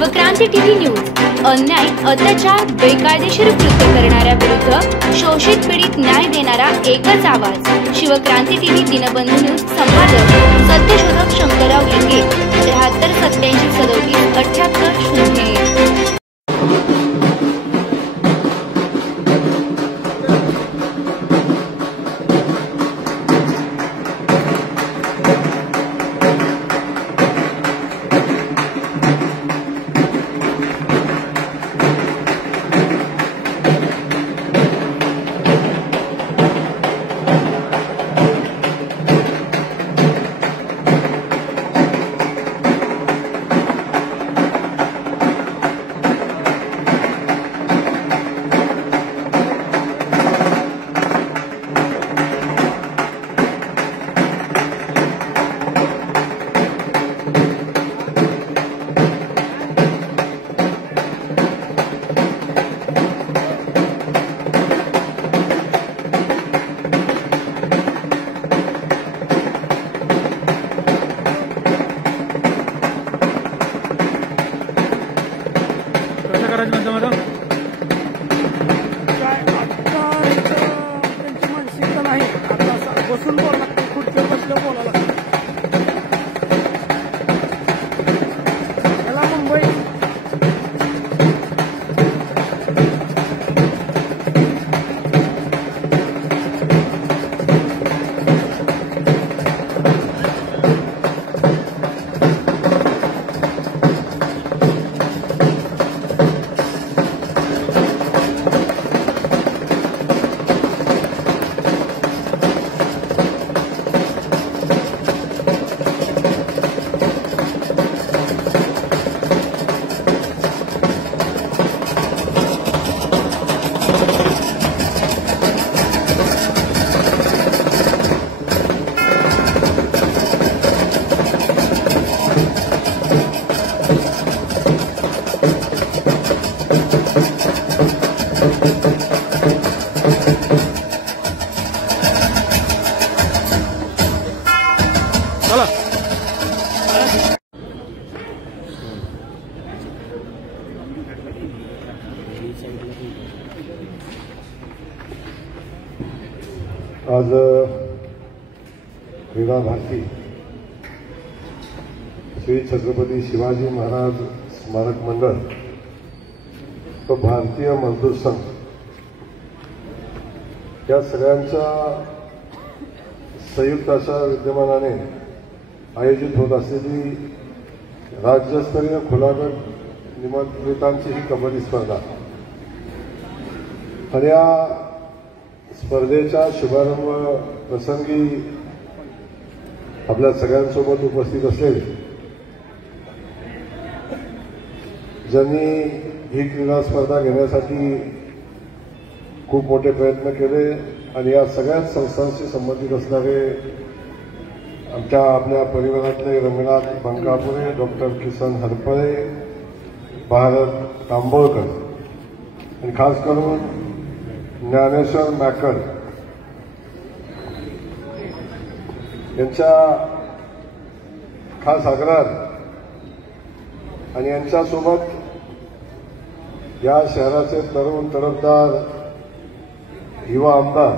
Shivkranti TV news अन्याय, अत्याचार, बेकायदेशीर कृत्य करणाऱ्या विरुद्ध शोषित पीडित न्याय देणारा एकच आवाज। शिवक्रांती टीव्ही दिनबंधू न्यूज संपादक सत्यशोधक शंकरराव लिंगे 73 87 37 78 01। आज क्रीडा भारती श्री छत्रपती शिवाजी महाराज स्मारक मंडळ तो भारतीय मजदूर संघ या सगळ्यांच्या संयुक्त अशा विद्यमानाने आयोजित होत असलेली राज्यस्तरीय खुला गट निमंत्रितांची ही कबड्डी स्पर्धा आणि या स्पर्धेच्या शुभारंभ प्रसंगी आपल्या सगळ्यांसोबत उपस्थित असलेले ज्यांनी ही क्रीडा स्पर्धा घेण्यासाठी खूप मोठे प्रयत्न केले आणि या सगळ्याच संस्थांशी संबंधित असणारे आपल्या परिवारातले रंगनाथ बंकापुरे, डॉक्टर किसन हरपळे, भारत तांबोळकर आणि खास करून ज्ञानेश्वर मॅकर यांच्या खास आग्रहात आणि यांच्यासोबत या शहराचे तरुण तरफदार युवा आमदार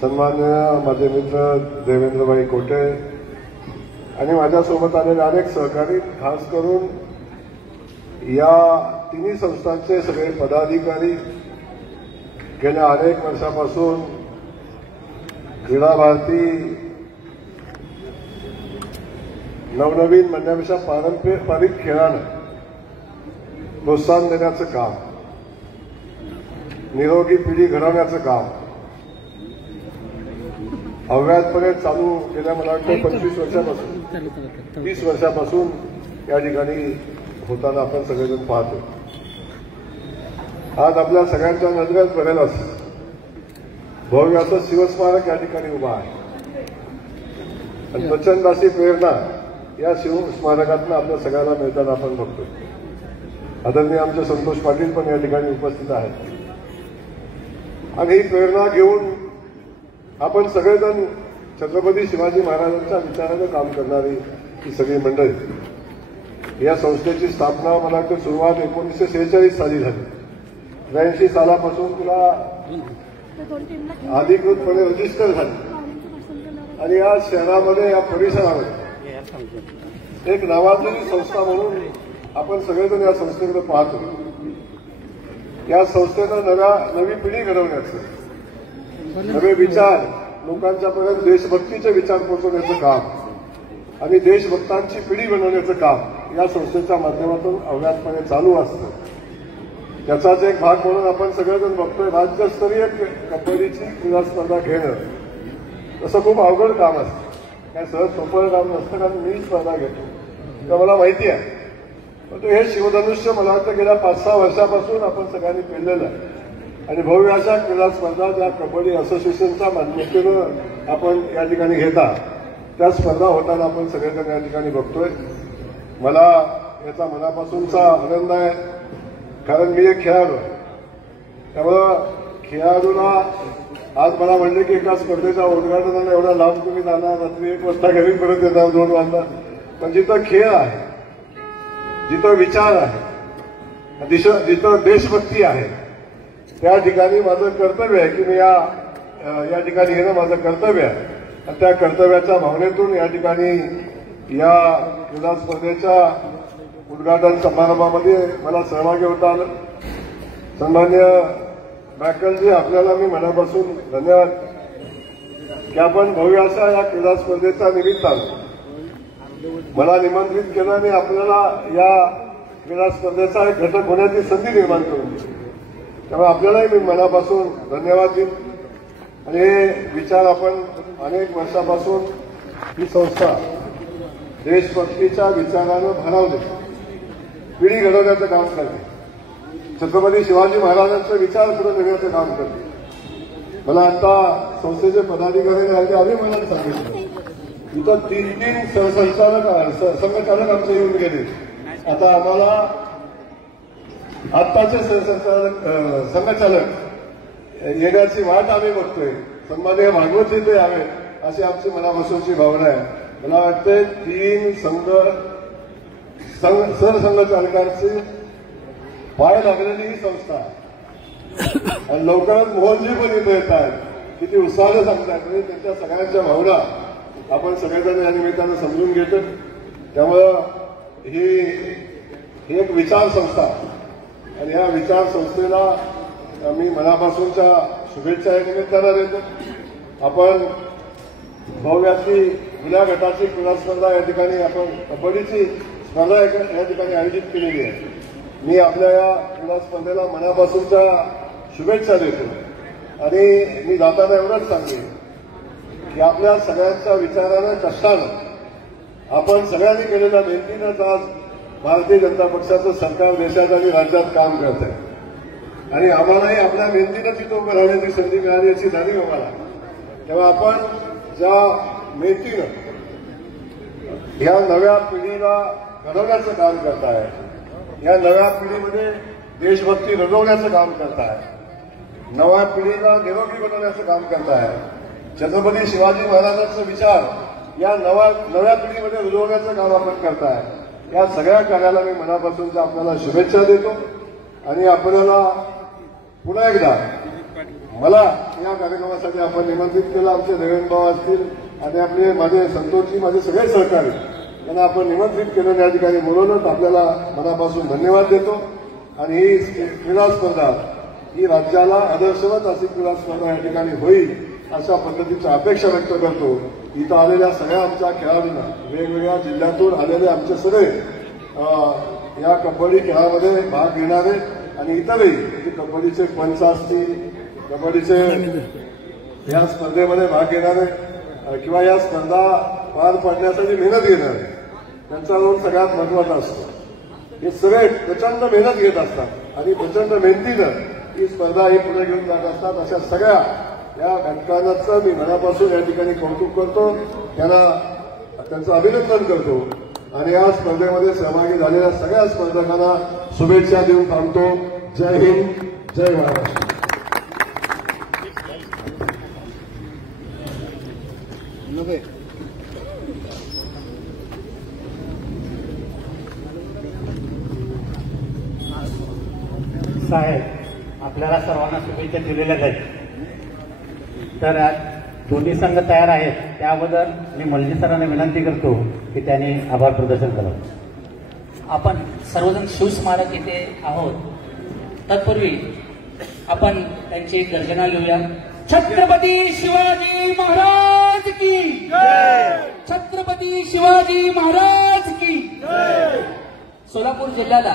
सन्मान्य माझे मित्र देवेंद्रभाई कोटे आणि माझ्यासोबत आलेले अनेक सहकारी, खास करून या तिन्ही संस्थांचे सगळे पदाधिकारी गेल्या अनेक वर्षापासून क्रीडा भारती नवनवीन म्हणण्यापेक्षा पारंपरिक खेळांना प्रोत्साहन देण्याचं काम, निरोगी पिढी घडवण्याचं काम अव्याहतपणे चालू गेल्या मला वाटतं 25 वर्षापासून 30 वर्षापासून या ठिकाणी होताना आपण सगळेजण पाहतो। आज आपल्या सगळ्यांच्या नजरेत भरेल असं भव्य असं शिवस्मारक या ठिकाणी उभा आहे आणि प्रचंड अशी प्रेरणा या शिवस्मारकातनं आपल्या सगळ्यांना मिळताना आपण बघतो। आदरणीय आमचे संतोष पाटील पण या ठिकाणी उपस्थित आहेत आणि ही प्रेरणा घेऊन आपण सगळेजण छत्रपती शिवाजी महाराजांच्या विचारानं काम करणारी ही सगळी मंडळी या संस्थेची स्थापना मला वाटतं सुरुवात 1946 साली झाली. 83 सालापासून तुला अधिकृतपणे रजिस्टर झाली आणि या शहरामध्ये या परिसरामध्ये एक नावाजलेली संस्था म्हणून आपण सगळेजण या संस्थेकडे पाहतो. या संस्थेनं नवी पिढी घडवण्याचं, नवे विचार लोकांच्यापर्यंत देशभक्तीचे विचार पोहोचवण्याचं काम आणि देशभक्तांची पिढी बनवण्याचं काम या संस्थेच्या माध्यमातून अव्याहतपणे चालू असतं. त्याचाच एक भाग म्हणून आपण सगळेजण बघतोय राज्यस्तरीय कबड्डीची क्रीडा स्पर्धा घेणं. तसं खूप अवघड काम असतं, काय सहज सोपं काम नसतं, कारण मी स्पर्धा घेतो तर मला माहिती आहे. परंतु हे शिवधनुष्य मला वाटतं गेल्या 5-6 वर्षापासून आपण सगळ्यांनी पेललेलं आहे आणि भव्य अशा क्रीडा स्पर्धा ज्या कबड्डी असोसिएशनच्या मान्यतेनं आपण या ठिकाणी घेता त्या स्पर्धा होताना आपण सगळेजण या ठिकाणी बघतोय. मला याचा मनापासूनचा आनंद आहे, कारण मी एक खेळाडू आहे. त्यामुळं खेळाडूला आज मला म्हणले की एका स्पर्धेच्या उद्घाटनाला एवढा लांब तुम्ही जाणार, रात्री 1 वाजता घरी परत येणार, 2 वाजता. पण जिथं खेळ आहे, जिथं विचार आहे, जिथं देशभक्ती आहे त्या ठिकाणी माझं कर्तव्य आहे की मी या ठिकाणी येणं माझं कर्तव्य आहे. आणि त्या कर्तव्याच्या भावनेतून या ठिकाणी या क्रीडा स्पर्धेच्या उद्घाटन समारंभामध्ये मला सहभागी होता आलं. सन्मान्य बॅकलजी, आपल्याला मी मनापासून धन्यवाद की आपण भव्य अशा या क्रीडा स्पर्धेच्या निमित्तानं मला निमंत्रित केलं आणि आपल्याला या क्रीडा स्पर्धेचा एक घटक होण्याची संधी निर्माण करून दिली. त्यामुळे आपल्यालाही मी मनापासून धन्यवाद देईन. आणि हे विचार आपण अनेक वर्षापासून ही संस्था देशभक्तीच्या विचारानं भारावली, पिढी घडवण्याचं काम करते. छत्रपती शिवाजी महाराजांचे विचार पुढे नेण्याचं काम करते. मला आता संस्थेचे पदाधिकारी राहिले अभिमानाने सांगितलं, इथं 3 संघचालक आमचे येऊन गेले. आता आम्हाला आत्ताचे संघचालक येण्याची वाट आम्ही बघतोय. सन्माननीय भागवत इथे यावे अशी आमची मनापासूनची भावना आहे. मला वाटते 3 सरसंघचालकांची पाय लागलेली ही संस्था आहे आणि लवकरच मोहनजी पण इथे येत आहेत. किती उत्साहाने सांगतात, म्हणजे त्यांच्या सगळ्यांच्या भावना आपण सगळेजण या निमित्तानं समजून घेतो. त्यामुळं ही एक विचार संस्था आणि या विचार संस्थेला मी मनापासूनच्या शुभेच्छा या निमित्तानं देतो. आपण भव्याची खुल्या गटाची क्रीडा स्पर्धा या ठिकाणी आपण कबड्डीची स्पर्धा या ठिकाणी आयोजित केलेली आहे. मी आपल्या या क्रीडा स्पर्धेला मनापासूनच्या शुभेच्छा देतो आणि मी जाताना एवढंच सांगेन की आपल्या सगळ्यांच्या विचारानं, कष्टानं, आपण सगळ्यांनी केलेल्या मेहनतीनंच आज भारतीय जनता पक्षाचं सरकार देशात आणि राज्यात काम करत आहे आणि आम्हालाही आपल्या मेहनतीनं तिथं उभं राहण्याची संधी मिळाली याची जाणीव आम्हाला. तेव्हा आपण ज्या मेहनतीनं ह्या नव्या पिढीला घडवण्याचं काम करताय, या नव्या पिढीमध्ये देशभक्ती रुजवण्याचं काम करताय, नव्या पिढीला निरोगी बनवण्याचं काम करताय, छत्रपती शिवाजी महाराजांचे विचार या नव्या पिढीमध्ये रुजवण्याचं काम आपण करताय. या सगळ्या कार्याला मी मनापासूनच्या आपल्याला शुभेच्छा देतो आणि आपल्याला पुन्हा एकदा मला या कार्यक्रमासाठी आपण निमंत्रित केलं. आमचे देवेंद्र भाऊ असतील आणि आपले माझे संतोषजी, माझे सगळे सहकारी यांना आपण निमंत्रित केलं, या ठिकाणी बोलवलं. आपल्याला मनापासून धन्यवाद देतो आणि ही क्रीडा स्पर्धा ही राज्याला आदर्शवत अशी क्रीडा स्पर्धा या ठिकाणी होईल अशा पद्धतीची अपेक्षा व्यक्त करतो. इथं आलेल्या सगळ्या आमच्या खेळाडूंना, वेगवेगळ्या जिल्ह्यातून आलेले आमचे सगळे या कबड्डी खेळामध्ये भाग घेणारे आणि इतरही कबड्डीचे पंच असतील, कबड्डीचे या स्पर्धेमध्ये भाग घेणारे किंवा या स्पर्धा पार पाडण्यासाठी मेहनत घेणारे, त्यांचा रोल सगळ्यात महत्वाचा असतो. हे सगळे प्रचंड मेहनत घेत असतात आणि प्रचंड मेहनतीनं ही स्पर्धा ही पुढे घेऊन जात असतात. अशा सगळ्या या घटकांचं मी मनापासून या ठिकाणी कौतुक करतो, त्यांचं अभिनंदन करतो आणि या स्पर्धेमध्ये सहभागी झालेल्या सगळ्या स्पर्धकांना शुभेच्छा देऊन थांबतो. जय हिंद, जय महाराष्ट्र. साहेब आपल्याला सर्वांना शुभेच्छा दिलेल्या आहेत. तर आज दोन्ही संघ तयार आहेत, त्याबद्दल मी मलजी सरांना विनंती करतो की त्यांनी आभार प्रदर्शन करावं. आपण सर्वजण शिवस्मारक येथे आहोत. तत्पूर्वी आपण त्यांची एक गर्जना लिहूया. छत्रपती शिवाजी महाराज की जय. छत्रपती शिवाजी महाराज की जय. सोलापूर जिल्ह्याला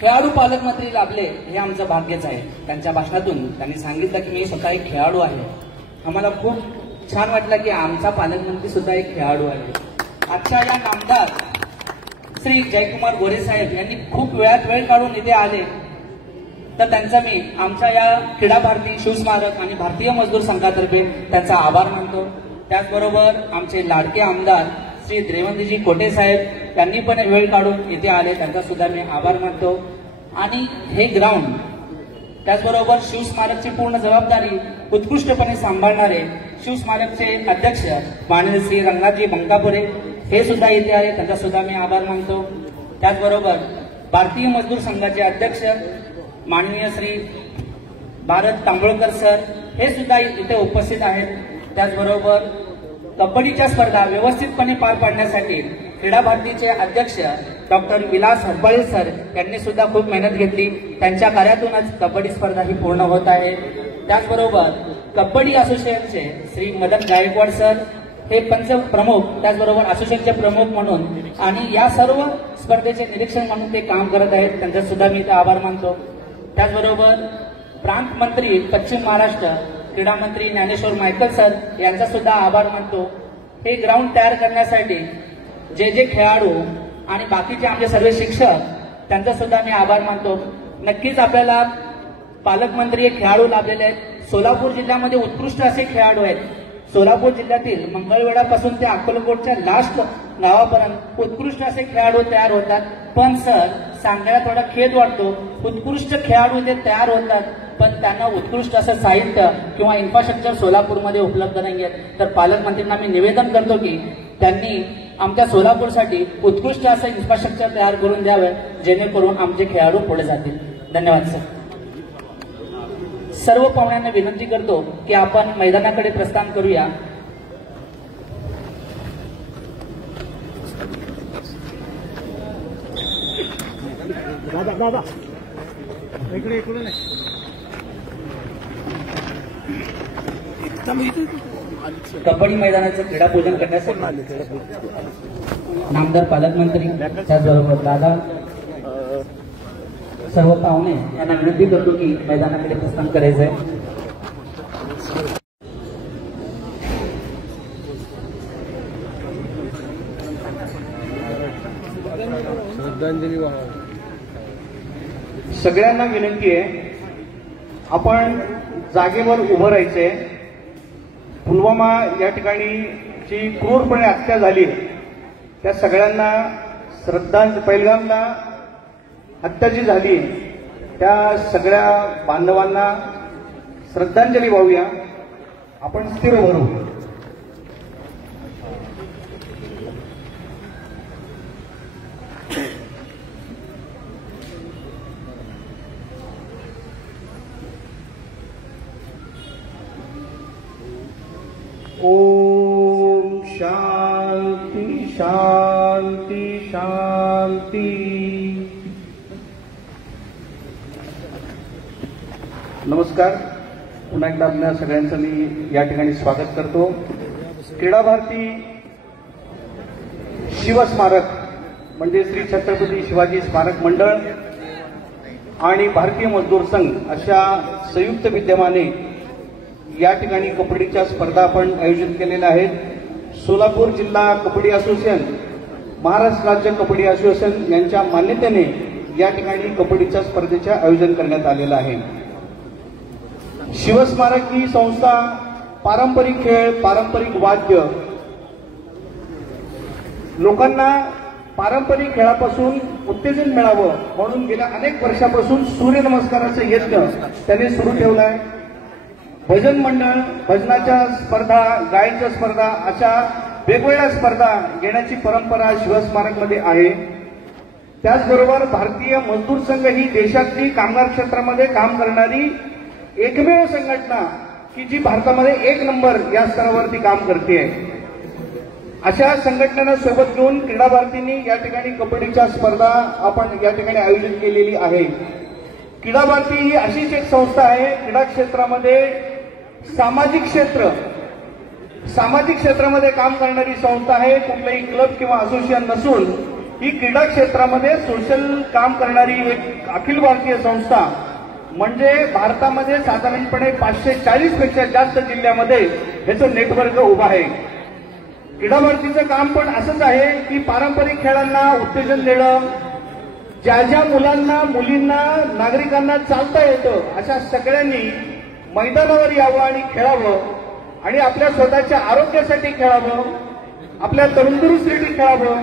खेळाडू पालकमंत्री लाभले हे आमचं भाग्यच आहे. त्यांच्या भाषणातून त्यांनी सांगितलं की मी स्वतः एक खेळाडू आहे. आम्हाला खूप छान वाटलं की आमचा पालकमंत्री सुद्धा एक खेळाडू आहे. आजच्या या नामदार श्री जयकुमार गोरे साहेब यांनी खूप वेळात वेळ काढून इथे आले, तर त्यांचा मी आमच्या या क्रीडा भारती शिवस्मारक आणि भारतीय मजदूर संघातर्फे त्यांचा आभार मानतो. त्याचबरोबर आमचे लाडके आमदार श्री देवेंद्रजी कोटे साहेब यांनी पण वेळ काढून इथे आले, त्यांचा सुद्धा मी आभार मानतो. आणि हे ग्राउंड त्याचबरोबर शिवस्मारकची पूर्ण जबाबदारी उत्कृष्टपणे सांभाळणारे शिवस्मारकचे अध्यक्ष माननीय श्री रंगनाथजी बंकापुरे हे सुद्धा इथे आले, त्यांचा सुद्धा मी आभार मानतो. त्याचबरोबर भारतीय मजदूर संघाचे अध्यक्ष माननीय श्री भारत तांबोळकर सर हे सुद्धा इथे उपस्थित आहेत. त्याचबरोबर कबड्डीच्या स्पर्धा व्यवस्थितपणे पार पाडण्यासाठी क्रीडा भारतीचे अध्यक्ष डॉक्टर विलास हरबळे सर यांनी सुद्धा खूप मेहनत घेतली. त्यांच्या कार्यातूनच कबड्डी स्पर्धा ही पूर्ण होत आहे. त्याचबरोबर कबड्डी असोसिएशनचे श्री मदन गायकवाड सर हे पंच प्रमुख, त्याचबरोबर असोसिएशनचे प्रमुख म्हणून आणि या सर्व स्पर्धेचे निरीक्षण म्हणून ते काम करत आहेत, त्यांचा सुद्धा मी इथे आभार मानतो. त्याचबरोबर प्रांत मंत्री पश्चिम महाराष्ट्र क्रीडा मंत्री ज्ञानेश्वर मायकल सर यांचा सुद्धा आभार मानतो. हे ग्राउंड तयार करण्यासाठी जे जे खेळाडू आणि बाकीचे आमचे सर्व शिक्षक त्यांचा सुद्धा मी आभार मानतो. नक्कीच आपल्याला पालकमंत्री हे खेळाडू लाभलेले आहेत. सोलापूर जिल्ह्यामध्ये उत्कृष्ट असे खेळाडू आहेत. सोलापूर जिल्ह्यातील मंगळवेढापासून ते अक्कलकोटच्या लास्ट गावापर्यंत उत्कृष्ट असे खेळाडू तयार होतात. पण सर सांगायला थोडा खेद वाटतो, उत्कृष्ट खेळाडू ते तयार होतात पण त्यांना उत्कृष्ट असं साहित्य किंवा इन्फ्रास्ट्रक्चर सोलापूरमध्ये उपलब्ध नाही आहे. तर पालकमंत्र्यांना मी निवेदन करतो की त्यांनी आमच्या सोलापूरसाठी उत्कृष्ट असं इन्फ्रास्ट्रक्चर तयार करून द्यावे, जेणेकरून आमचे खेळाडू पुढे जातील. धन्यवाद सर. सर्व पाहुण्यांना विनंती करतो की आपण मैदानाकडे प्रस्थान करूया. दादा इकडे कबड्डी मैदानाचं क्रीडापूजन करण्यासाठी नामदार पालकमंत्री त्याचबरोबर दादा सर्व पाहुणे यांना विनंती करतो की मैदानाकडे प्रस्थान करायचं आहे. सगळ्यांना विनंती आहे, आपण जागेवर उभं राहायचंय. पुलवामा या ठिकाणी जी क्रूरपणे हत्या झाली त्या सगळ्यांना श्रद्धांजली, पहिलगामला हत्या जी झाली त्या सगळ्या बांधवांना श्रद्धांजली वाहूया. आपण स्थिर भरू. ओम शांती शांती शांती. नमस्कार. पुन्हा एकदा आपल्या सगळ्यांचं मी या ठिकाणी स्वागत करतो. क्रीडा भारती शिवस्मारक म्हणजे श्री छत्रपती शिवाजी स्मारक मंडळ आणि भारतीय मजदूर संघ अशा संयुक्त विद्यमाने या ठिकाणी कबड्डीच्या स्पर्धा आपण आयोजित केलेल्या आहेत. सोलापूर जिल्हा कबड्डी असोसिएशन, महाराष्ट्र राज्य कबड्डी असोसिएशन यांच्या मान्यतेने या ठिकाणी कबड्डीच्या स्पर्धेचे आयोजन करण्यात आलेलं आहे. शिवस्मारक ही संस्था पारंपरिक खेळ, पारंपरिक वाद्य, लोकांना पारंपरिक खेळापासून उत्तेजन मिळावं म्हणून गेल्या अनेक वर्षापासून सूर्यनमस्काराचं यज्ञ त्यांनी सुरू ठेवला आहे. भजन मंडळ, भजनाच्या स्पर्धा, गायनच्या स्पर्धा अशा वेगवेगळ्या स्पर्धा घेण्याची परंपरा शिवस्मारकमध्ये आहे. त्याचबरोबर भारतीय मजदूर संघ ही देशातली कामगार क्षेत्रामध्ये काम करणारी एकमेव संघटना की जी भारतामध्ये 1 नंबर या स्तरावरती काम करते. अशा संघटनेला सोबत घेऊन क्रीडा भारतीने या ठिकाणी कबड्डीच्या स्पर्धा आपण या ठिकाणी आयोजित केलेली आहे. क्रीडा भारती ही अशीच एक संस्था आहे क्रीडा क्षेत्रामध्ये सामाजिक क्षेत्रामध्ये काम करणारी संस्था आहे. कुठलाही क्लब किंवा असोसिएशन नसून ही क्रीडा क्षेत्रामध्ये सोशल काम करणारी एक अखिल भारतीय संस्था. म्हणजे भारतामध्ये साधारणपणे 540 पेक्षा जास्त जिल्ह्यामध्ये ह्याचं नेटवर्क उभं आहे. क्रीडा भारतीचं काम पण असंच आहे की पारंपरिक खेळांना उत्तेजन देणं, ज्या ज्या मुलांना मुलींना नागरिकांना चालता येतं अशा सगळ्यांनी मैदानावर यावं आणि खेळावं आणि आपल्या स्वतःच्या आरोग्यासाठी खेळावं, आपल्या तंदुरुस्तीसाठी खेळावं,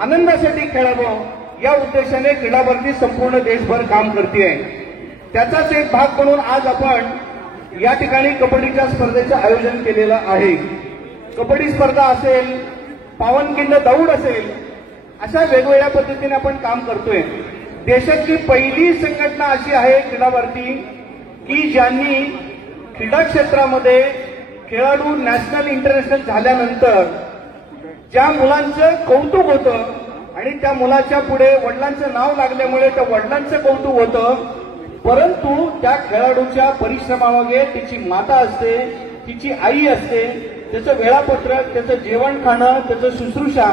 आनंदासाठी खेळावं या उद्देशाने क्रीडा भारती संपूर्ण देशभर काम करते आहे. त्याचाच एक भाग म्हणून आज आपण या ठिकाणी कबड्डीच्या स्पर्धेचं आयोजन केलेलं आहे. कबड्डी स्पर्धा असेल, पावनखिंड दौड असेल, अशा वेगवेगळ्या पद्धतीने आपण काम करतोय. देशातली पहिली संघटना अशी आहे क्रीडा भारती की ज्यांनी क्रीडा क्षेत्रामध्ये खेळाडू नॅशनल इंटरनॅशनल झाल्यानंतर ज्या मुलांचं कौतुक होतं आणि त्या मुलाच्या पुढे वडिलांचं नाव लागल्यामुळे त्या वडिलांचं कौतुक होतं, परंतु त्या खेळाडूच्या परिश्रमामागे तिची माता असते, तिची आई असते, त्याचं वेळापत्रक, त्याचं जेवण खाणं, त्याचं शुश्रूषा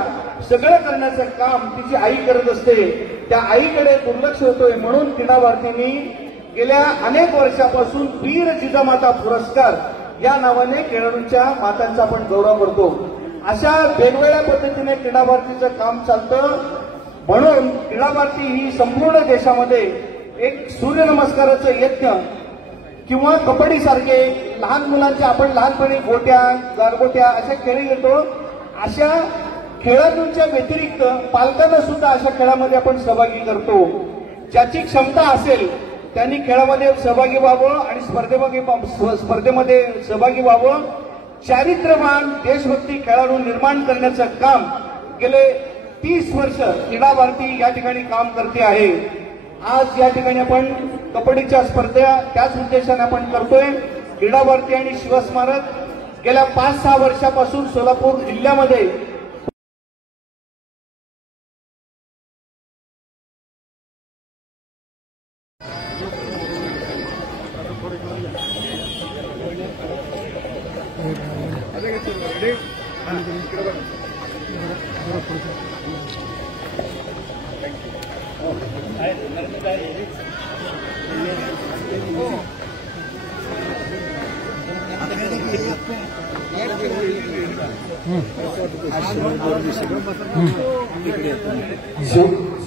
सगळं करण्याचं काम तिची आई करत असते. त्या आईकडे दुर्लक्ष होतोय. म्हणून क्रीडा भारतीने गेल्या अनेक वर्षापासून वीर जिजामाता पुरस्कार या नावाने खेळाडूंच्या मातांचा आपण गौरव करतो. अशा वेगवेगळ्या पद्धतीने क्रीडा भारतीचं काम चालतं. म्हणून क्रीडा भारती ही संपूर्ण देशामध्ये एक सूर्यनमस्काराचं यज्ञ किंवा कबड्डी सारखे लहान मुलांचे आपण लहानपणी गोट्या, गारगोट्या अशा खेळ घेतो. अशा खेळाडूंच्या व्यतिरिक्त पालकांना सुद्धा अशा खेळामध्ये आपण सहभागी करतो. ज्याची क्षमता असेल त्यांनी खेळामध्ये सहभागी व्हावं आणि स्पर्धेमध्ये सहभागी व्हावं. चारित्र्यवान देशभक्ती खेळाडू निर्माण करण्याचं काम गेले 30 वर्ष क्रीडा भारती या ठिकाणी काम करते आहे. आज या ठिकाणी आपण कबड्डीच्या स्पर्धा त्याच उद्देशाने आपण करतोय. क्रीडा भारती आणि शिवस्मारक गेल्या 5-6 वर्षापासून सोलापूर जिल्ह्यामध्ये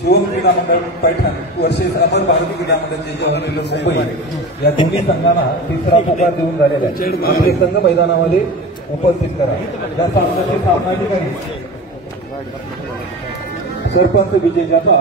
शिवम क्रीडा मंडळ पैठण वर्सेस अमर भारती क्रीडा मंडळ जवाहरलाल मुंबई या दोन्ही संघांना तिसरा पुकार देऊन झालेला आहे. आपले संघ मैदानामध्ये उपस्थित करा. या सामन्याचे सामनाधिकारी सरपंच विजय जाधव.